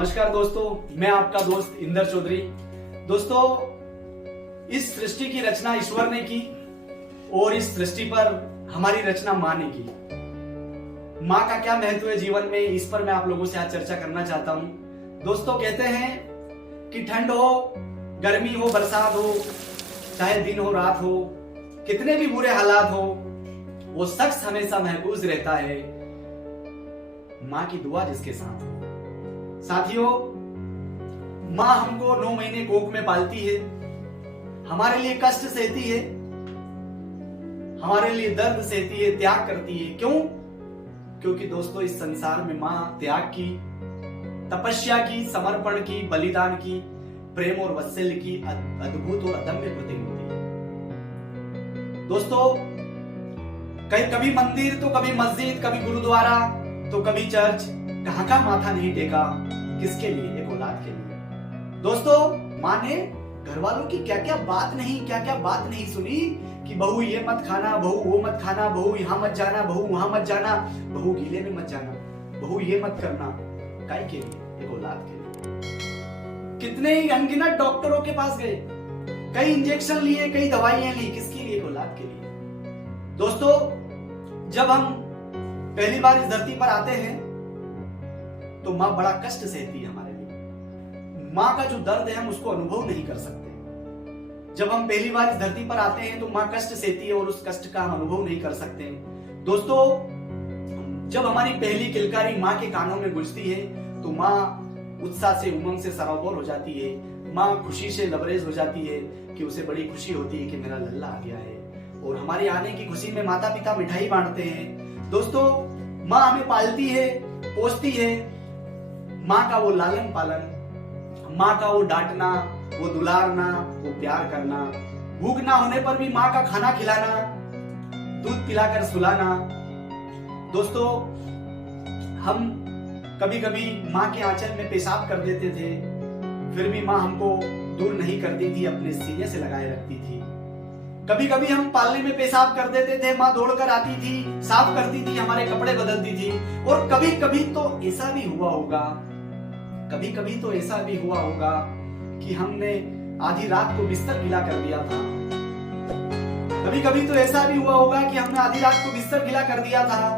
नमस्कार दोस्तों, मैं आपका दोस्त इंदर चौधरी। दोस्तों, इस सृष्टि की रचना ईश्वर ने की और इस सृष्टि पर हमारी रचना माँ ने की। माँ का क्या महत्व है जीवन में, इस पर मैं आप लोगों से आज चर्चा करना चाहता हूँ। दोस्तों, कहते हैं कि ठंड हो, गर्मी हो, बरसात हो, चाहे दिन हो रात हो, कितने भी बुरे हालात हो, वो शख्स हमेशा महफूज रहता है माँ की दुआ जिसके साथ हो। साथियों, माँ हमको 9 महीने कोख में पालती है, हमारे लिए कष्ट सहती है, हमारे लिए दर्द सहती है, त्याग करती है। क्यों? क्योंकि दोस्तों, इस संसार में माँ त्याग की, तपस्या की, समर्पण की, बलिदान की, प्रेम और वात्सल्य की अद्भुत और अदम्य प्रतीक होती है। दोस्तों, कभी मंदिर तो कभी मस्जिद, कभी गुरुद्वारा तो कभी चर्च, कहां का माथा नहीं टेका, किसके लिए? एक औलाद के लिए। दोस्तों, माँ ने घर वालों की क्या क्या बात नहीं सुनी कि बहू ये मत खाना, बहू वो मत खाना, बहू यहाँ मत जाना, बहू वहां मत जाना, बहू गीले में मत जाना, बहू ये मत करना। काय के लिए? एक औलाद के लिए। कितने ही अनगिनत डॉक्टरों के पास गए, कई इंजेक्शन लिए, कई दवाइयां ली, किसके लिए? एक औलाद के लिए। दोस्तों, जब हम पहली बार इस धरती पर आते हैं तो माँ बड़ा कष्ट सहती है हमारे लिए। माँ का जो दर्द है हम उसको अनुभव नहीं कर सकते। जब हम पहली बार इस धरती पर आते हैं तो माँ कष्ट सहती है और उस कष्ट का हम अनुभव नहीं कर सकते। दोस्तों, जब हमारी पहली किलकारी माँ के कानों में गूंजती है तो माँ उत्साह से, उमंग से सराबोर हो जाती है। माँ खुशी से लबरेज हो जाती है कि उसे बड़ी खुशी होती है कि मेरा लल्ला आ गया है। और हमारे आने की खुशी में माता पिता मिठाई बांटते हैं। दोस्तों, माँ हमें पालती है, पोसती है। माँ का वो लालन पालन, माँ का वो डांटना, वो दुलारना, वो प्यार करना, भूख ना होने पर भी माँ का खाना खिलाना, दूध पिलाकर सुलाना। दोस्तों, हम कभी कभी माँ के आंचल में पेशाब कर देते थे, फिर भी माँ हमको दूर नहीं करती थी, अपने सीने से लगाए रखती थी। कभी कभी हम पालने में पेशाब कर देते थे, माँ दौड़कर आती थी, साफ करती थी, हमारे कपड़े बदलती थी। और कभी कभी तो ऐसा भी हुआ होगा, कि हमने आधी रात को बिस्तर गीला कर दिया था। कभी कभी तो ऐसा भी हुआ होगा कि हमने आधी रात को बिस्तर गीला कर दिया था।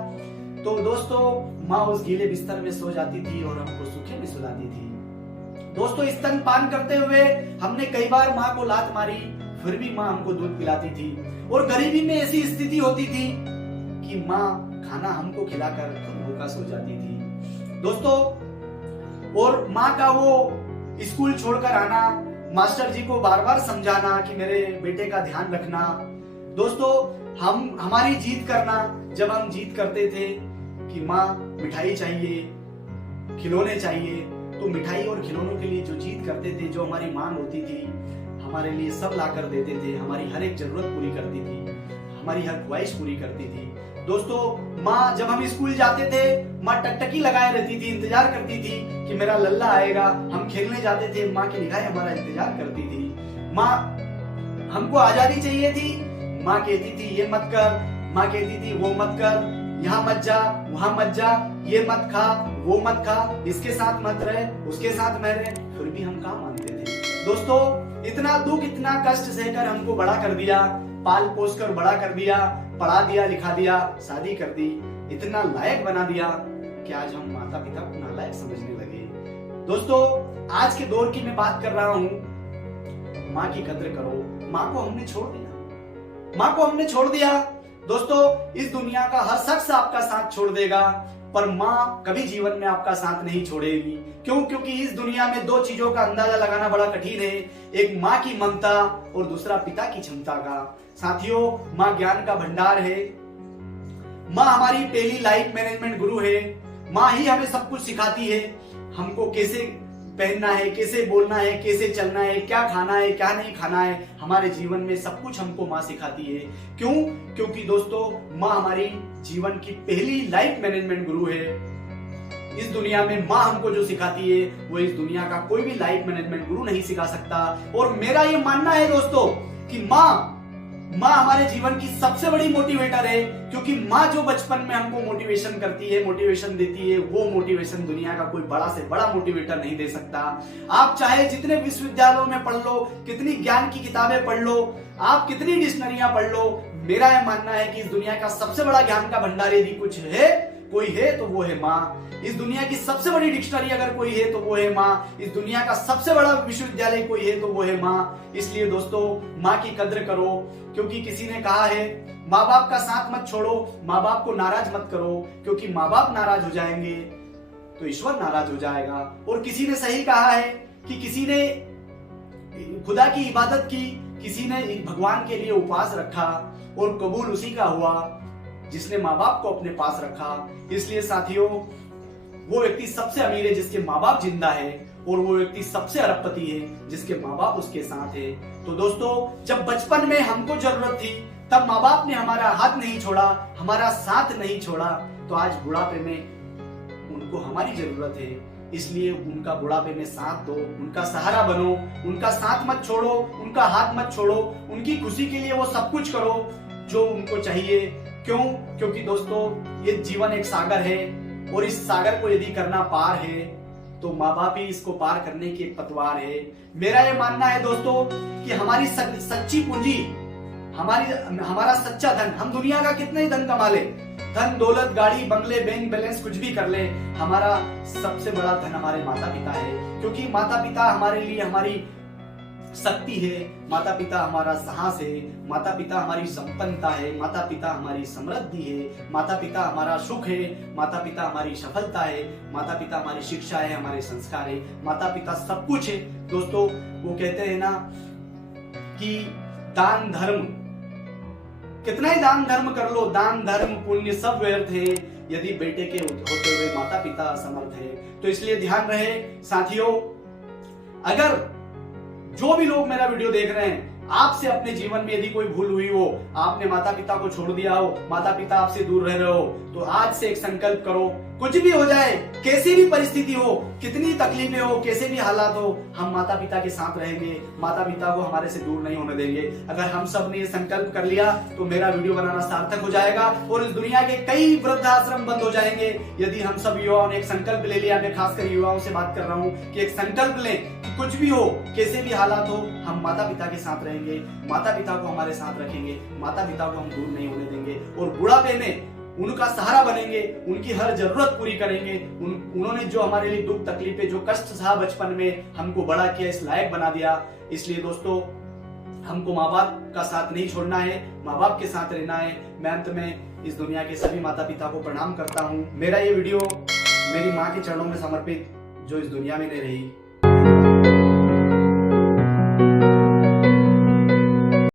तो दोस्तों, माँ उस गीले बिस्तर में सो जाती थी और हमको सूखे में सुलाती थी। दोस्तों, स्तनपान करते हुए हमने कई बार माँ को लात मारी, फिर भी माँ हमको दूध पिलाती थी। और गरीबी में ऐसी स्थिति होती थी कि माँ खाना हमको खिलाकर खुद भूखा सो जाती थी। दोस्तों, और माँ का वो स्कूल छोड़कर आना, मास्टर जी को बार बार समझाना कि मेरे बेटे का ध्यान रखना। दोस्तों, हमारी जीत करना, जब हम जीत करते थे कि माँ मिठाई चाहिए, खिलौने चाहिए, तो मिठाई और खिलौनों के लिए जो जीत करते थे, जो हमारी मांग होती थी, हमारे लिए सब ला कर देते थे, हमारी हर एक जरूरत पूरी करती थी, हमारी हर ख्वाहिश पूरी करती थी। दोस्तों, माँ जब हम स्कूल जाते थे, माँ टकटकी लगाए रहती थी, इंतजार करती थी कि मेरा लल्ला आएगा। हम खेलने जाते थे, माँ की निगाहें हमारा इंतजार करती थी। माँ हमको आजादी चाहिए थी, माँ कहती थी ये मत कर, माँ कहती थी वो मत कर, यहाँ मत जा, वहां मत जा, ये मत खा, वो मत खा, इसके साथ मत रहे, उसके साथ मैं रहे, फिर भी हम कहाँ मानते थे। दोस्तों, इतना दुख, इतना कष्ट सहकर हमको बड़ा कर दिया, पाल पोस कर बड़ा कर दिया, पढ़ा दिया, लिखा दिया, शादी कर दी, इतना लायक बना दिया कि आज हम माता पिता को नालायक समझने लगे। दोस्तों, आज के दौर की मैं बात कर रहा हूँ, माँ की कद्र करो। माँ को हमने छोड़ दिया, माँ को हमने छोड़ दिया। दोस्तों, इस दुनिया का हर शख्स आपका साथ छोड़ देगा, पर माँ कभी जीवन में आपका साथ नहीं छोड़ेगी। क्यों? क्योंकि इस दुनिया में 2 चीजों का अंदाजा लगाना बड़ा कठिन है, एक माँ की ममता और दूसरा पिता की क्षमता का। साथियों, माँ ज्ञान का भंडार है, माँ हमारी पहली लाइफ मैनेजमेंट गुरु है। माँ ही हमें सब कुछ सिखाती है, हमको कैसे पहनना है, कैसे बोलना है, कैसे चलना है, क्या खाना है, क्या नहीं खाना है। हमारे जीवन में सब कुछ हमको माँ सिखाती है। क्यों? क्योंकि दोस्तों, माँ हमारी जीवन की पहली लाइफ मैनेजमेंट गुरु है। इस दुनिया में माँ हमको जो सिखाती है वो इस दुनिया का कोई भी लाइफ मैनेजमेंट गुरु नहीं सिखा सकता। और मेरा ये मानना है दोस्तों कि माँ माँ हमारे जीवन की सबसे बड़ी मोटिवेटर है, क्योंकि माँ जो बचपन में हमको मोटिवेशन करती है, मोटिवेशन देती है, वो मोटिवेशन दुनिया का कोई बड़ा से बड़ा मोटिवेटर नहीं दे सकता। आप चाहे जितने विश्वविद्यालयों में पढ़ लो, कितनी ज्ञान की किताबें पढ़ लो, आप कितनी डिक्शनरियां पढ़ लो, मेरा यह मानना है कि इस दुनिया का सबसे बड़ा ज्ञान का भंडार यदि कुछ है, कोई है तो वो है माँ। इस दुनिया की सबसे बड़ी डिक्शनरी अगर कोई है तो वो है माँ। इस दुनिया का सबसे बड़ा विश्वविद्यालय कोई है तो वो है माँ। इसलिए दोस्तों, माँ की कद्र करो, क्योंकि किसी ने कहा है माँ बाप का साथ मत छोड़ो, माँ बाप को नाराज मत करो, क्योंकि माँ बाप नाराज हो जाएंगे तो ईश्वर नाराज हो जाएगा। और किसी ने सही कहा है कि किसी ने खुदा की इबादत की, किसी ने भगवान के लिए उपवास रखा और कबूल उसी का हुआ जिसने माँ बाप को अपने पास रखा। इसलिए साथियों, वो व्यक्ति सबसे अमीर है जिसके माँ बाप जिंदा है, और वो व्यक्ति सबसे अरबपति है जिसके माँ बाप उसके साथ है। तो दोस्तों, जब बचपन में हमको जरूरत थी तब माँ बाप ने हमारा हाथ नहीं छोड़ा, हमारा साथ नहीं छोड़ा, तो आज बुढ़ापे में उनको हमारी जरूरत है। इसलिए उनका बुढ़ापे में साथ दो, उनका सहारा बनो, उनका साथ मत छोड़ो, उनका हाथ मत छोड़ो, उनकी खुशी के लिए वो सब कुछ करो जो उनको चाहिए। क्यों? क्योंकि दोस्तों, ये जीवन एक सागर है, और इस सागर को यदि करना पार है तो माँ बाप ही इसको पार करने की एक पतवार है। मेरा ये मानना है दोस्तों कि हमारी सच्ची पूंजी, हमारा सच्चा धन, हम दुनिया का कितना ही धन कमा ले, धन दौलत गाड़ी बंगले बैंक बैलेंस कुछ भी कर ले, हमारा सबसे बड़ा धन हमारे माता पिता है। क्योंकि माता पिता हमारे लिए हमारी शक्ति है, माता पिता हमारा साहस है, माता पिता हमारी संपन्नता है, माता पिता हमारी समृद्धि है, माता पिता हमारा सुख है, माता पिता हमारी सफलता है, माता पिता हमारी शिक्षा है, हमारे संस्कार है, माता पिता सब कुछ है। दोस्तों, वो कहते हैं ना कि दान धर्म, कितना ही दान धर्म कर लो, दान धर्म पुण्य सब व्यर्थ है यदि बेटे के होते हुए माता पिता असमर्थ है। तो इसलिए ध्यान रहे साथियों, अगर जो भी लोग मेरा वीडियो देख रहे हैं, आपसे अपने जीवन में यदि कोई भूल हुई हो, आपने माता पिता को छोड़ दिया हो, माता पिता आपसे दूर रह रहे हो, तो आज से एक संकल्प करो, कुछ भी हो जाए, कैसी भी परिस्थिति हो, कितनी तकलीफें हो, कैसे भी हालात हो, हम माता पिता के साथ रहेंगे, माता पिता को हमारे से दूर नहीं होने देंगे। अगर हम सब ने ये संकल्प कर लिया तो मेरा वीडियो बनाना सार्थक हो जाएगा, और इस दुनिया के कई वृद्धाश्रम बंद हो जाएंगे यदि हम सब युवाओं ने एक संकल्प ले लिया। मैं खासकर युवाओं से बात कर रहा हूँ कि एक संकल्प लें, कुछ भी हो, कैसे भी हालात हो, हम माता पिता के साथ रहेंगे, माता पिता को हमारे साथ रखेंगे, माता पिता को हम दूर नहीं होने देंगे, और बुढ़ापे में उनका सहारा बनेंगे, उनकी हर जरूरत पूरी करेंगे। उन्होंने जो हमारे लिए दुख तकलीफें, जो कष्ट सहा बचपन में, हमको बड़ा किया, इस लायक बना दिया। इसलिए दोस्तों, हमको माँ बाप का साथ नहीं छोड़ना है, माँ बाप के साथ रहना है। मैं अंत में इस दुनिया के सभी माता पिता को प्रणाम करता हूँ। मेरा ये वीडियो मेरी माँ के चरणों में समर्पित, जो इस दुनिया में नहीं रही।